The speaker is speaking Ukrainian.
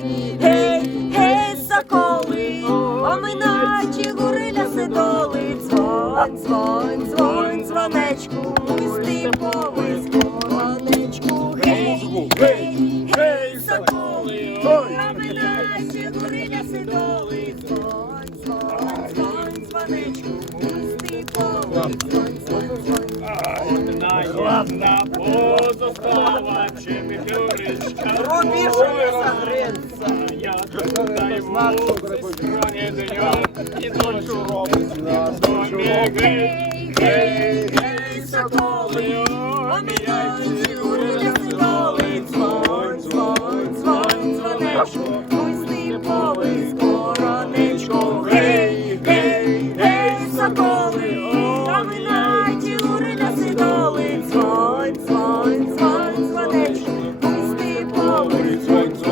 Гей, гей, соколи, оминаючи гори ляси доли, дзвон, дзвон, дзвон, дзвонечку, ми степовий дзвонечку. Гей, гей, гей, соколи, оминаючи гори ляси доли, дзвон, дзвон, дзвон, дзвонечку, ми степовий дзвон, дзвон, дзвон. Наєдна позостава, Рубишевая гренца. Я тогда ему сестроне днем и ночью ровно. В доме грей, грей, скоро нечко. his legs